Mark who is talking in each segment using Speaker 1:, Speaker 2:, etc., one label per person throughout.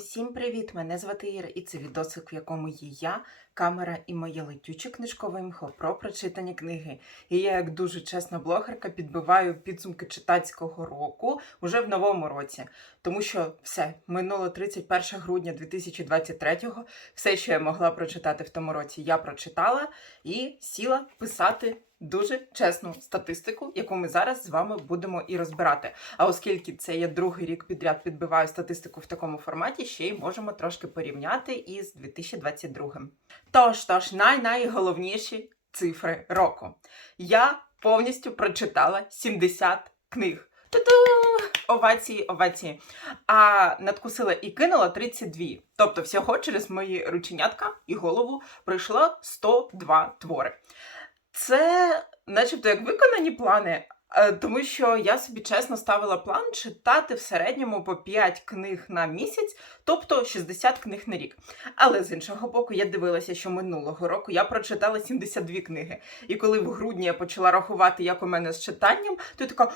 Speaker 1: Усім привіт! Мене звати Іра, і це відосик, в якому є я, камера і моє летюче книжкове імхо про прочитані книги. І я, як дуже чесна блогерка, підбиваю підсумки читацького року уже в новому році. Тому що все, минуло 31 грудня 2023-го, все, що я могла прочитати в тому році, я прочитала і сіла писати дуже чесну статистику, яку ми зараз з вами будемо і розбирати. А оскільки це я другий рік підряд підбиваю статистику в такому форматі, ще й можемо трошки порівняти із 2022. Тож, тож, най-найголовніші цифри року. Я повністю прочитала 70 книг. Ту-ту! Овації, овації. А надкусила і кинула 32. Тобто, всього через мої рученятка і голову пройшло 102 твори. Це, начебто, як виконані плани, тому що я собі чесно ставила план читати в середньому по 5 книг на місяць, тобто 60 книг на рік. Але з іншого боку, я дивилася, що минулого року я прочитала 72 книги. І коли в грудні я почала рахувати, як у мене з читанням, то я така,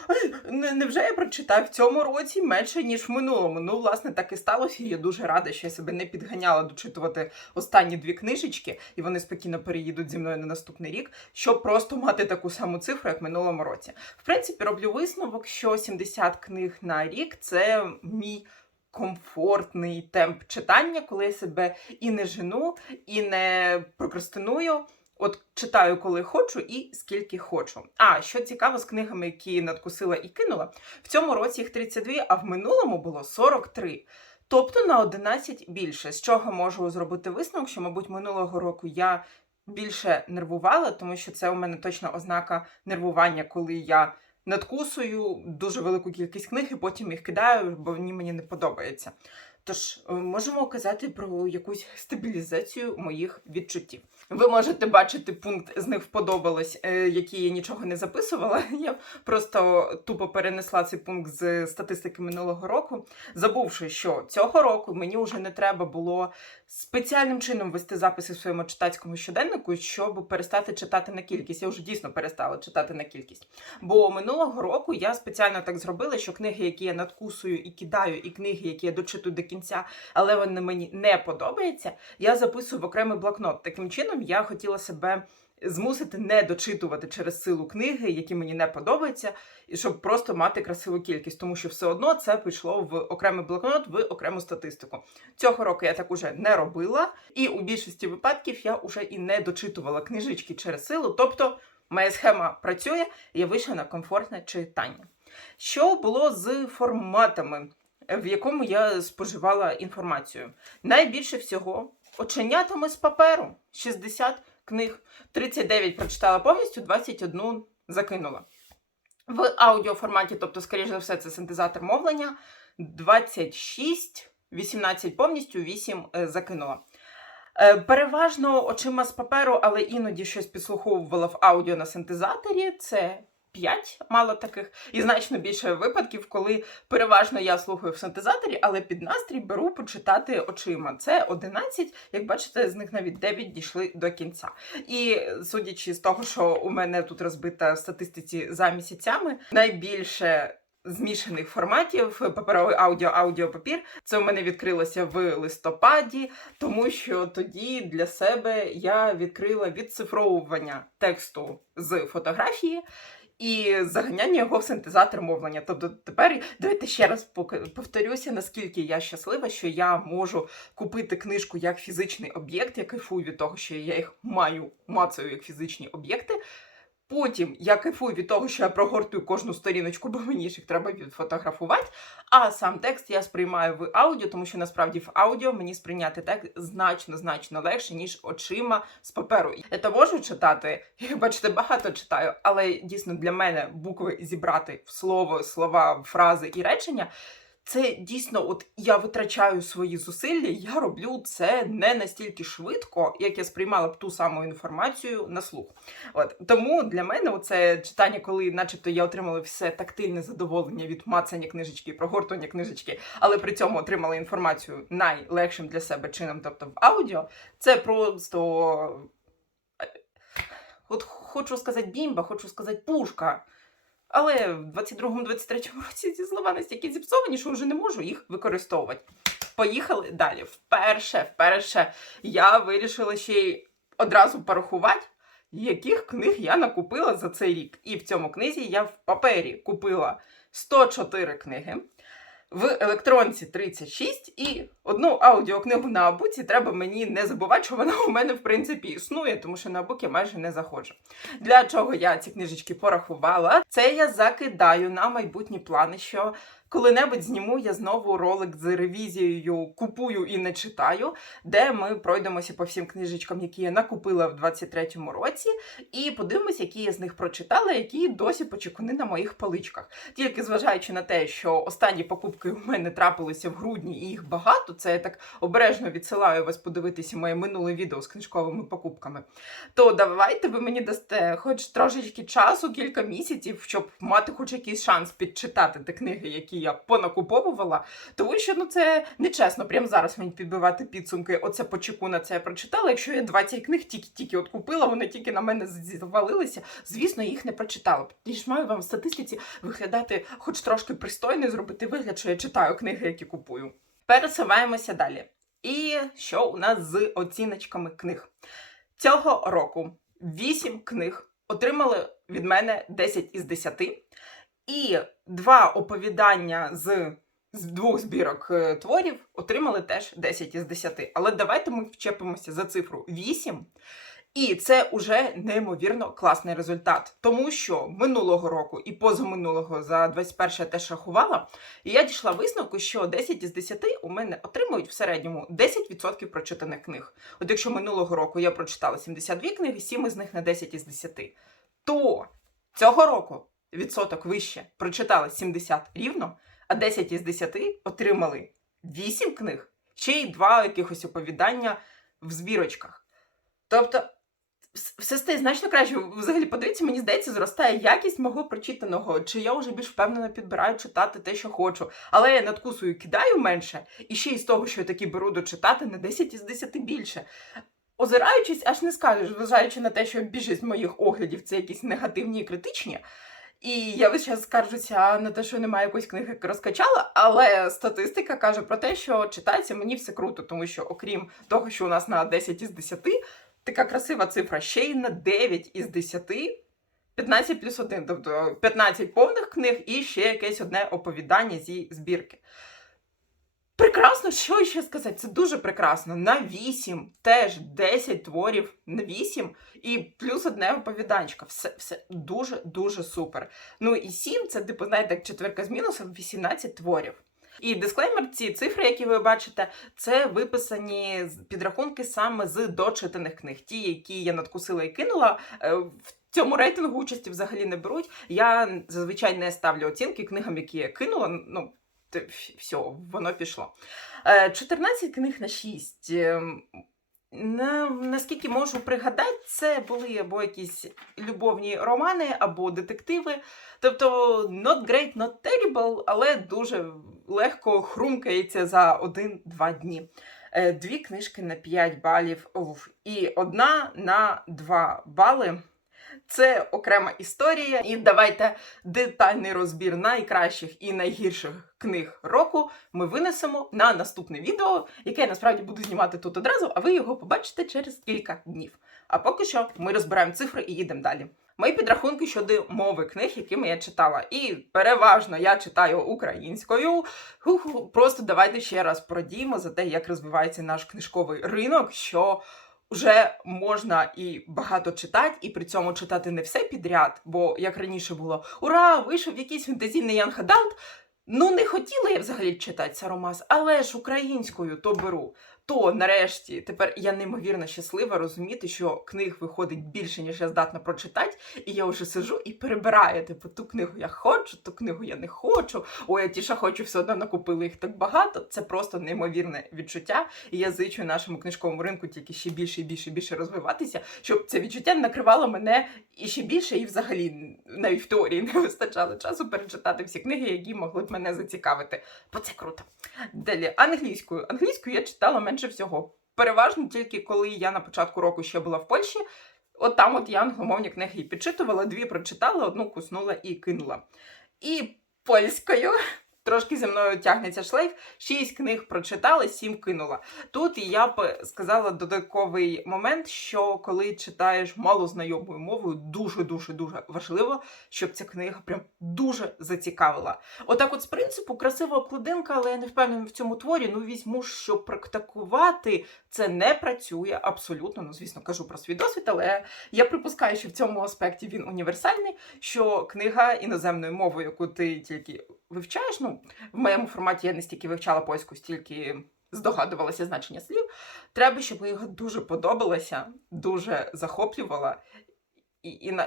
Speaker 1: невже я прочитаю в цьому році менше, ніж в минулому? Ну, власне, так і сталося. І я дуже рада, що я себе не підганяла дочитувати останні дві книжечки, і вони спокійно переїдуть зі мною на наступний рік, щоб просто мати таку саму цифру, як в минулому році. В принципі, роблю висновок, що 70 книг на рік це мій комфортний темп читання, коли я себе і не жену, і не прокрастиную. От читаю, коли хочу, і скільки хочу. А що цікаво з книгами, які надкусила і кинула, в цьому році їх 32, а в минулому було 43. Тобто на 11 більше. З чого можу зробити висновок, що, мабуть, минулого року я більше нервувала, тому що це у мене точно ознака нервування, коли я надкусую дуже велику кількість книг і потім їх кидаю, бо вони мені не подобаються. Тож е, можемо казати про якусь стабілізацію моїх відчуттів. Ви можете бачити пункт з них вподобалось, е, який я нічого не записувала. Я просто тупо перенесла цей пункт з статистики минулого року, забувши, що цього року мені вже не треба було спеціальним чином вести записи в своєму читацькому щоденнику, щоб перестати читати на кількість. Я вже дійсно перестала читати на кількість. Бо минулого року я спеціально так зробила, що книги, які я надкусую і кидаю, і книги, які я дочитую до кінця, але вони мені не подобаються, я записую в окремий блокнот. Таким чином я хотіла себе. Змусити не дочитувати через силу книги, які мені не подобаються, і щоб просто мати красиву кількість, тому що все одно це пішло в окремий блокнот, в окрему статистику. Цього року я так уже не робила, і у більшості випадків я вже і не дочитувала книжечки через силу. Тобто моя схема працює, я вийшла на комфортне читання. Що було з форматами, в якому я споживала інформацію? Найбільше всього оченятами з паперу 60 книг, 39 прочитала повністю, 21 закинула. В аудіоформаті, тобто, скоріш за все, це синтезатор мовлення, 26, 18 повністю, 8 е, закинула. Е, Переважно очима з паперу, але іноді щось підслуховувала в аудіо на синтезаторі. Це 5, мало таких, і значно більше випадків, коли переважно я слухаю в синтезаторі, але під настрій беру почитати очима. Це 11, як бачите, з них навіть 9 дійшли до кінця. І судячи з того, що у мене тут розбита в статистиці за місяцями, найбільше. Змішаних форматів паперовий аудіо, аудіопапір. Це у мене відкрилося в листопаді, тому що тоді для себе я відкрила відцифровування тексту з фотографії і заганяння його в синтезатор мовлення. Тобто тепер давайте ще раз повторюся, наскільки я щаслива, що я можу купити книжку як фізичний об'єкт. Я кайфую від того, що я їх маю мацаю як фізичні об'єкти. Потім я кайфую від того, що я прогортую кожну сторіночку, бо мені ж їх треба відфотографувати. А сам текст я сприймаю в аудіо, тому що насправді в аудіо мені сприйняти текст значно значно легше, ніж очима з паперу. Я то можу читати, як бачите, багато читаю, але дійсно для мене букви зібрати в слово, слова, фрази і речення. Це дійсно, от я витрачаю свої зусилля, я роблю це не настільки швидко, як я сприймала б ту саму інформацію на слух. От тому для мене це читання, коли, начебто, я отримала все тактильне задоволення від мацання книжечки, прогортування книжечки, але при цьому отримала інформацію найлегшим для себе чином, тобто в аудіо, це просто. е, От хочу сказати бімба, хочу сказати пушка. Але в 22-23 році ці слова настільки зіпсовані, що вже не можу їх використовувати. поїхали далі. Вперше, вперше я вирішила ще й одразу порахувати, яких книг я накупила за цей рік. І в цьому книзі я в папері купила 104 книги. В електронці 36 і одну аудіокнигу на абуці треба мені не забувати, що вона у мене в принципі існує, тому що на абук я майже не заходжу. Для чого я ці книжечки порахувала? Це я закидаю на майбутні плани, що коли-небудь зніму я знову ролик з ревізією Купую і не читаю, де ми пройдемося по всім книжечкам, які я накупила в 23-му році, і подивимося, які я з них прочитала, які досі почекуни на моїх поличках. Тільки зважаючи на те, що останні покупки у мене трапилися в грудні, і їх багато, це я так обережно відсилаю вас подивитися моє минуле відео з книжковими покупками. То давайте ви мені дасте хоч трошечки часу, кілька місяців, щоб мати хоч якийсь шанс підчитати ті книги, які я понакуповувала. Тому що ну це нечесно. Прямо зараз мені підбивати підсумки. Оце по на це я прочитала. Якщо я 20 книг тільки-тільки от купила, вони тільки на мене звалилися. Звісно, їх не прочитала. Я ж маю вам в статистиці виглядати, хоч трошки пристойно, зробити вигляд, що я читаю книги, які купую. Пересуваємося далі. І що у нас з оціночками книг? Цього року 8 книг отримали від мене 10 із 10. І два оповідання з, з двох збірок е, творів отримали теж 10 із 10. Але давайте ми вчепимося за цифру 8. І це уже неймовірно класний результат, тому що минулого року і позаминулого за 21 я теж рахувала, і я дійшла висновку, що 10 із 10 у мене отримують в середньому 10% прочитаних книг. От якщо минулого року я прочитала 72 книги, 7 із них на 10 із 10, то цього року відсоток вище прочитали 70 рівно, а 10 із 10 отримали 8 книг, ще й два якихось оповідання в збірочках. Тобто, вс- все стає значно краще. Взагалі, подивіться, мені здається, зростає якість мого прочитаного, чи я вже більш впевнено підбираю читати те, що хочу. Але я надкусую кидаю менше, і ще й з того, що я таки беру дочитати на 10 із 10 більше. Озираючись, аж не скажеш, зважаючи на те, що більшість моїх оглядів це якісь негативні і критичні. І я весь час скаржуся на те, що немає якоїсь книги, яку розкачала, але статистика каже про те, що читається мені все круто, тому що окрім того, що у нас на 10 із 10, така красива цифра ще й на 9 із 10, 15 плюс 1, тобто 15 повних книг і ще якесь одне оповідання зі збірки. Прекрасно, що ще сказати? Це дуже прекрасно. На 8 теж 10 творів на 8 і плюс одне оповіданчика. Все, все дуже дуже супер. Ну і 7 це, типу, знаєте, як четверка з мінусом 18 творів. І дисклеймер, ці цифри, які ви бачите, це виписані підрахунки саме з дочитаних книг. Ті, які я надкусила і кинула. е, В цьому рейтингу участі взагалі не беруть. Я зазвичай не ставлю оцінки книгам, які я кинула. Ну, все, воно пішло. Е, 14 книг на 6. Ем, На, наскільки можу пригадати, це були або якісь любовні романи, або детективи. Тобто not great, not terrible, але дуже легко хрумкається за 1-2 дні. Е, Дві книжки на 5 балів і одна на 2 бали. Це окрема історія. І давайте детальний розбір найкращих і найгірших книг року ми винесемо на наступне відео, яке я насправді буду знімати тут одразу, а ви його побачите через кілька днів. А поки що ми розбираємо цифри і їдемо далі. Мої підрахунки щодо мови книг, якими я читала. І переважно я читаю українською. Просто давайте ще раз порадіємо за те, як розвивається наш книжковий ринок, що вже можна і багато читати, і при цьому читати не все підряд. Бо як раніше було Ура! Вийшов якийсь фентезійний Ян Хадалт, Ну, не хотіла я взагалі читати Саромас, але ж українською то беру. То нарешті тепер я неймовірно щаслива розуміти, що книг виходить більше, ніж я здатна прочитати, і я вже сижу і перебираю. Типу, ту книгу я хочу, ту книгу я не хочу. Ой, я ті, що хочу, все одно накупили їх так багато. Це просто неймовірне відчуття. І я зичу нашому книжковому ринку тільки ще більше і більше і більше розвиватися, щоб це відчуття накривало мене і ще більше, і взагалі навіть в теорії не вистачало часу перечитати всі книги, які могли б мене зацікавити. Бо це круто. Далі англійською. Англійською я читала менше всього. Переважно тільки коли я на початку року ще була в Польщі. От там от я англомовні книги підчитувала, дві прочитала, одну куснула і кинула. І польською трошки зі мною тягнеться шлейф. Шість книг прочитала, сім кинула. Тут я б сказала додатковий момент, що коли читаєш малознайомою мовою, дуже дуже дуже важливо, щоб ця книга прям дуже зацікавила. Отак, от з принципу, красива обкладинка, але я не впевнена в цьому творі. Ну візьму, що практикувати це не працює абсолютно. Ну, звісно, кажу про свій досвід, але я припускаю, що в цьому аспекті він універсальний. Що книга іноземною мовою, яку ти тільки вивчаєш. Ну, в моєму форматі я не стільки вивчала польську, стільки здогадувалася значення слів. Треба, щоб його дуже подобалося, дуже захоплювала.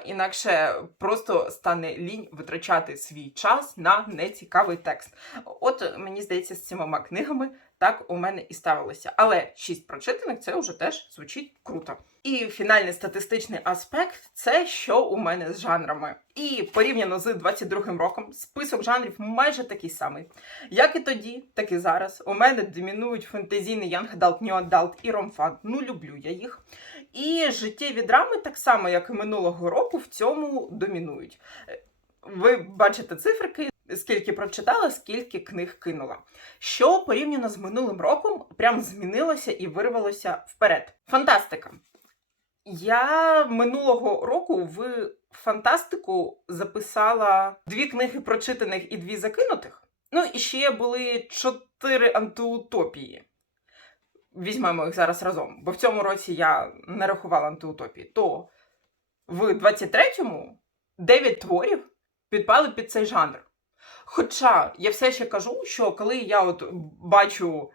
Speaker 1: Інакше просто стане лінь витрачати свій час на нецікавий текст. От мені здається, з цими книгами так у мене і ставилося. Але шість прочитаних це вже теж звучить круто. І фінальний статистичний аспект це що у мене з жанрами. І порівняно з 22-м роком список жанрів майже такий самий. Як і тоді, так і зараз. У мене домінують фентезійний Young Adult, New Adult і ромфан. Ну, люблю я їх. І життєві драми, так само як і минулого року, в цьому домінують. Ви бачите циферки, скільки прочитала, скільки книг кинула. Що порівняно з минулим роком прям змінилося і вирвалося вперед. Фантастика. Я минулого року в фантастику записала дві книги прочитаних і дві закинутих. Ну і ще були чотири антиутопії. Візьмемо їх зараз разом, бо в цьому році я не рахувала антиутопії. То в 23-му 9 творів підпали під цей жанр. Хоча я все ще кажу, що коли я от бачу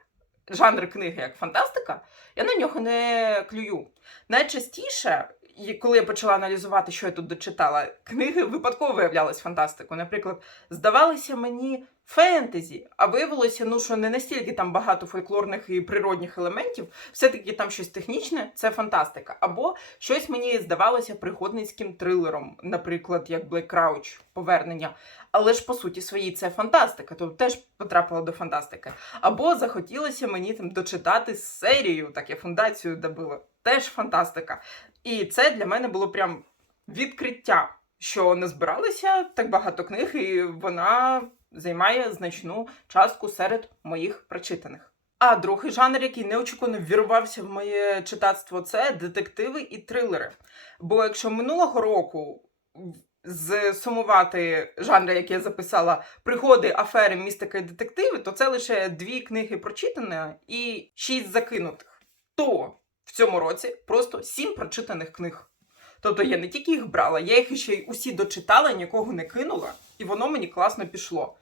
Speaker 1: жанр книги як фантастика, я на нього не клюю. Найчастіше, і коли я почала аналізувати, що я тут дочитала, книги випадково виявлялись фантастикою. Наприклад, здавалися мені фентезі, а виявилося, ну що не настільки там багато фольклорних і природних елементів, все-таки там щось технічне, це фантастика. Або щось мені здавалося пригодницьким трилером, наприклад, як Блейк Крауч, повернення. Але ж по суті своїй це фантастика, тобто теж потрапила до фантастики. Або захотілося мені там дочитати серію, так я фундацію добила. Теж фантастика. І це для мене було прям відкриття, що не збиралися так багато книг, і вона займає значну частку серед моїх прочитаних. А другий жанр, який неочікувано вірвався в моє читацтво, це детективи і трилери. Бо якщо минулого року зсумувати жанри, які я записала, пригоди, афери, містика і детективи, то це лише дві книги прочитані і шість закинутих. То в цьому році просто сім прочитаних книг. Тобто я не тільки їх брала, я їх ще й усі дочитала, нікого не кинула, і воно мені класно пішло.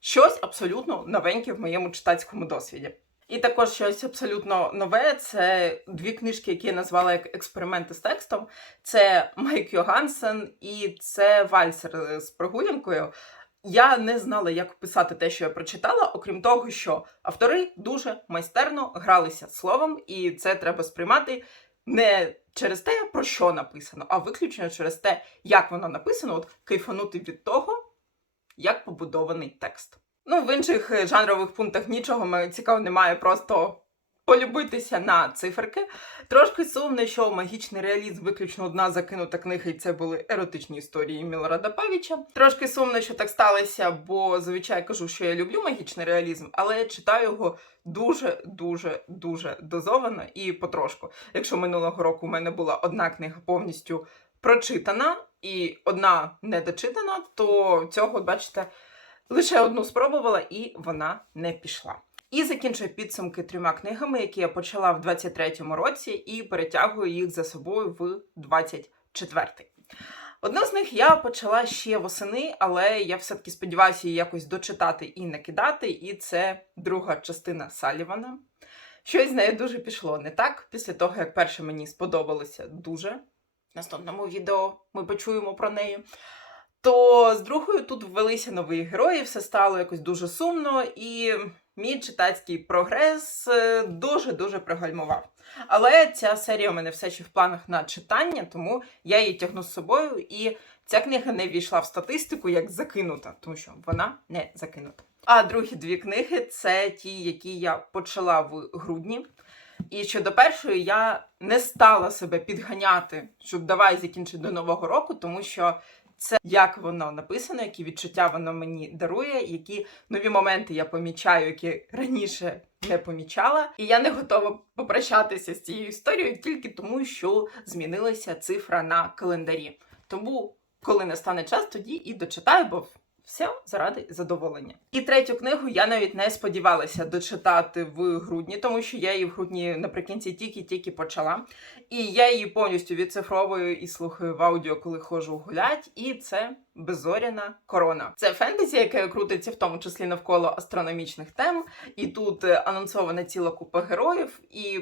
Speaker 1: Щось абсолютно новеньке в моєму читацькому досвіді. І також щось абсолютно нове це дві книжки, які я назвала як експерименти з текстом. Це Майк Йогансен і це Вальсер з прогулянкою. Я не знала, як писати те, що я прочитала, окрім того, що автори дуже майстерно гралися словом, і це треба сприймати не через те, про що написано, а виключно через те, як воно написано, от кайфанути від того, як побудований текст. Ну, в інших е, жанрових пунктах нічого цікавого немає, просто полюбитися на циферки. Трошки сумно, що магічний реалізм виключно одна закинута книга, і це були еротичні історії Мілорада Павіча. Трошки сумно, що так сталося, бо зазвичай кажу, що я люблю магічний реалізм, але я читаю його дуже, дуже, дуже дозовано і потрошку. Якщо минулого року у мене була одна книга повністю прочитана і одна недочитана, то цього, бачите, лише одну спробувала і вона не пішла. І закінчую підсумки трьома книгами, які я почала в 23-му році, і перетягую їх за собою в 24-й. Одну з них я почала ще восени, але я все-таки сподіваюся її якось дочитати і накидати. І це друга частина Салівана. Щось з нею дуже пішло не так. Після того, як перше мені сподобалося дуже. В наступному відео ми почуємо про неї. То з другою тут ввелися нові герої, все стало якось дуже сумно, і мій читацький прогрес е, дуже-дуже пригальмував. Але ця серія у мене все ще в планах на читання, тому я її тягну з собою, і ця книга не війшла в статистику як закинута, тому що вона не закинута. А другі дві книги це ті, які я почала в грудні. І щодо першої я не стала себе підганяти, щоб давай закінчити до нового року, тому що Це як воно написано, які відчуття воно мені дарує, які нові моменти я помічаю, які раніше не помічала. І я не готова попрощатися з цією історією тільки тому, що змінилася цифра на календарі. Тому, коли настане час, тоді і дочитаю, бо все заради задоволення. І третю книгу я навіть не сподівалася дочитати в грудні, тому що я її в грудні наприкінці тільки-тільки почала. І я її повністю відцифровую і слухаю в аудіо, коли ходжу гулять. І це беззоряна корона. Це фентезі, яке крутиться в тому числі навколо астрономічних тем. І тут е, анонсована ціла купа героїв. І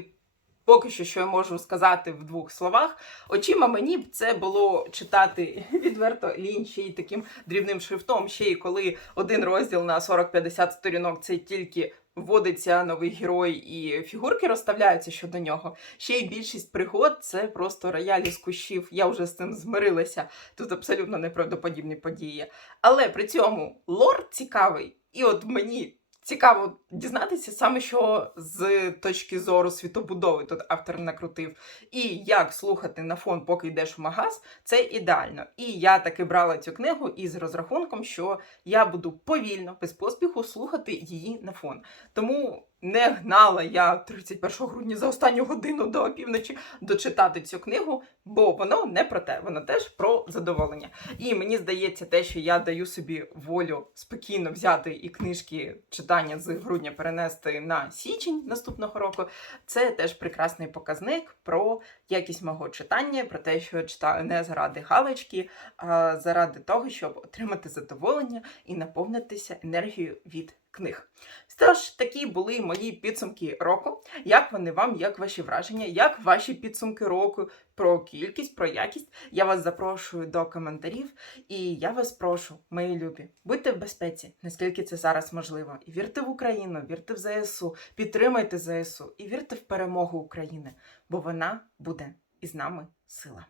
Speaker 1: поки що, що я можу сказати в двох словах, очима мені б це було читати відверто ще й таким дрібним шрифтом. Ще й коли один розділ на 40-50 сторінок це тільки. Вводиться новий герой і фігурки розставляються щодо нього. Ще й більшість пригод це просто роялі з кущів. Я вже з цим змирилася. Тут абсолютно неправдоподібні події. Але при цьому лор цікавий, і от мені цікаво дізнатися саме, що з точки зору світобудови тут автор накрутив, і як слухати на фон, поки йдеш в магаз, це ідеально. І я таки брала цю книгу із розрахунком, що я буду повільно, без поспіху слухати її на фон. Тому не гнала я 31 грудня за останню годину до опівночі дочитати цю книгу, бо воно не про те, воно теж про задоволення. І мені здається, те, що я даю собі волю спокійно взяти і книжки читання з грудня перенести на січень наступного року, це теж прекрасний показник про якість мого читання, про те, що я читаю не заради галочки, а заради того, щоб отримати задоволення і наповнитися енергією від книг. Тож, такі були мої підсумки року. Як вони вам, як ваші враження, як ваші підсумки року про кількість, про якість? Я вас запрошую до коментарів, і я вас прошу, мої любі, будьте в безпеці, наскільки це зараз можливо. І вірте в Україну, вірте в ЗСУ, підтримайте ЗСУ і вірте в перемогу України, бо вона буде із нами сила.